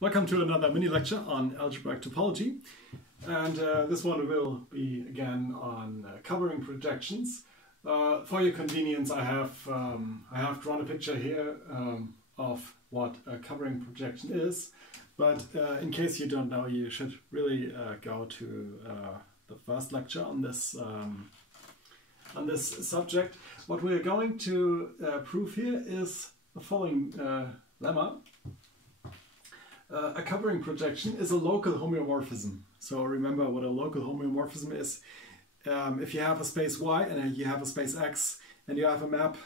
Welcome to another mini lecture on algebraic topology, and this one will be again on covering projections. For your convenience, I have drawn a picture here of what a covering projection is, but in case you don't know, you should really go to the first lecture on this subject. What we're going to prove here is the following lemma. A covering projection is a local homeomorphism. So remember what a local homeomorphism is. If you have a space Y and you have a space X and you have a map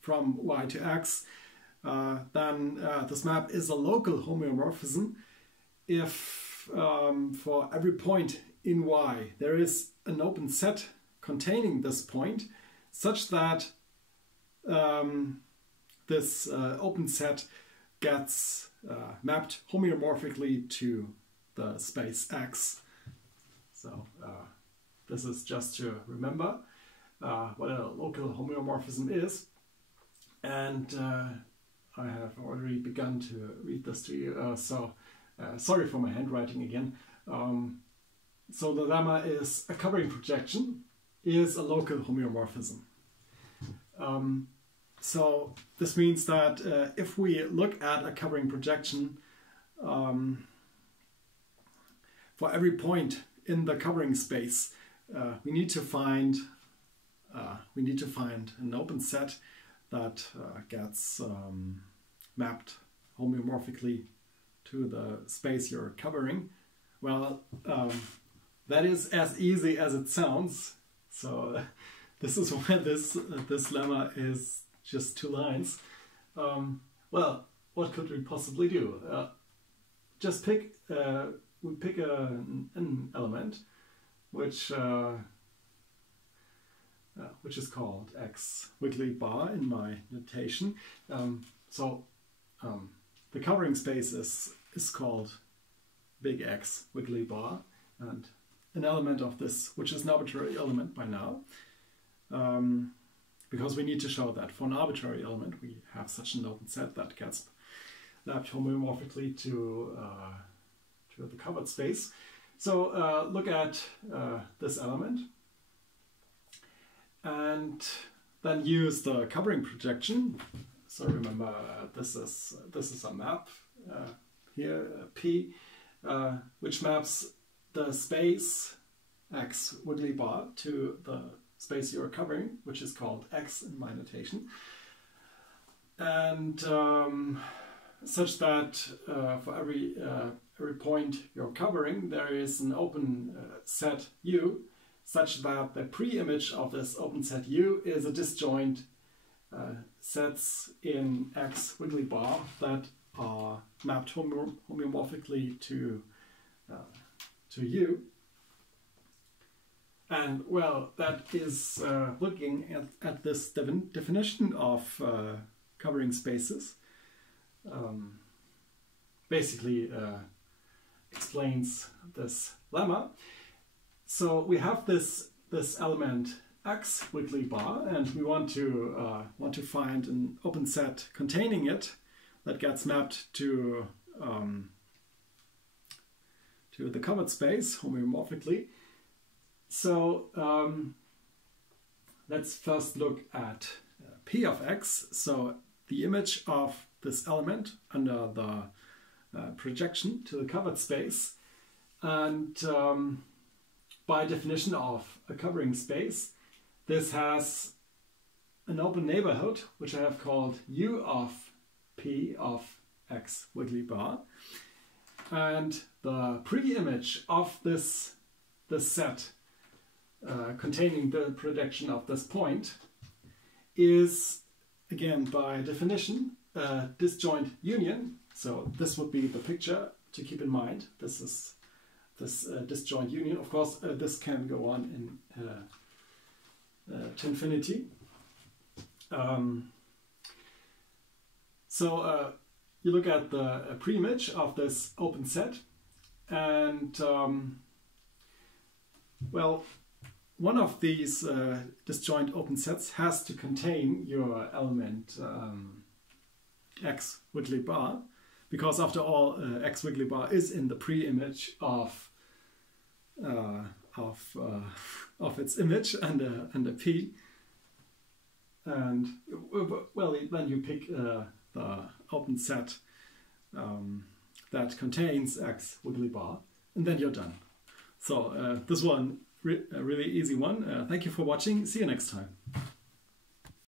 from Y to X, then this map is a local homeomorphism if for every point in Y there is an open set containing this point such that this open set gets mapped homeomorphically to the space X. So this is just to remember what a local homeomorphism is. And I have already begun to read this to you, so sorry for my handwriting again. So the lemma is a covering projection is a local homeomorphism. So this means that if we look at a covering projection for every point in the covering space, we need to find an open set that gets mapped homeomorphically to the space you're covering. Well, that is as easy as it sounds. So this is why this lemma is just 2 lines. Well, what could we possibly do? Just pick we pick an element which is called x wiggly bar in my notation. The covering space is called big X wiggly bar, and an element of this, which is an arbitrary element by now, because we need to show that for an arbitrary element we have such an open set that gets mapped homeomorphically to the covered space. So look at this element and then use the covering projection. So remember, this is a map here, P, which maps the space X wiggly bar to the space you're covering, which is called X in my notation, and such that for every point you're covering there is an open set U, such that the pre-image of this open set U is a disjoint sets in X wiggly bar that are mapped homeomorphically to U. And well, that is looking at this definition of covering spaces. Basically explains this lemma. So we have this element X wiggly bar, and we want to find an open set containing it that gets mapped to the covered space homeomorphically. So let's first look at P of X. So the image of this element under the projection to the covered space, and by definition of a covering space, this has an open neighborhood which I have called U of P of X wiggly bar, and the pre-image of this set containing the projection of this point is, again by definition, a disjoint union. So this would be the picture to keep in mind. This is this disjoint union. Of course, this can go on to infinity. So you look at the pre-image of this open set, and well, one of these disjoint open sets has to contain your element X wiggly bar, because after all, X wiggly bar is in the pre-image of its image and a P. And well, then you pick the open set that contains X wiggly bar, and then you're done. So this one, a really easy one. Thank you for watching. See you next time.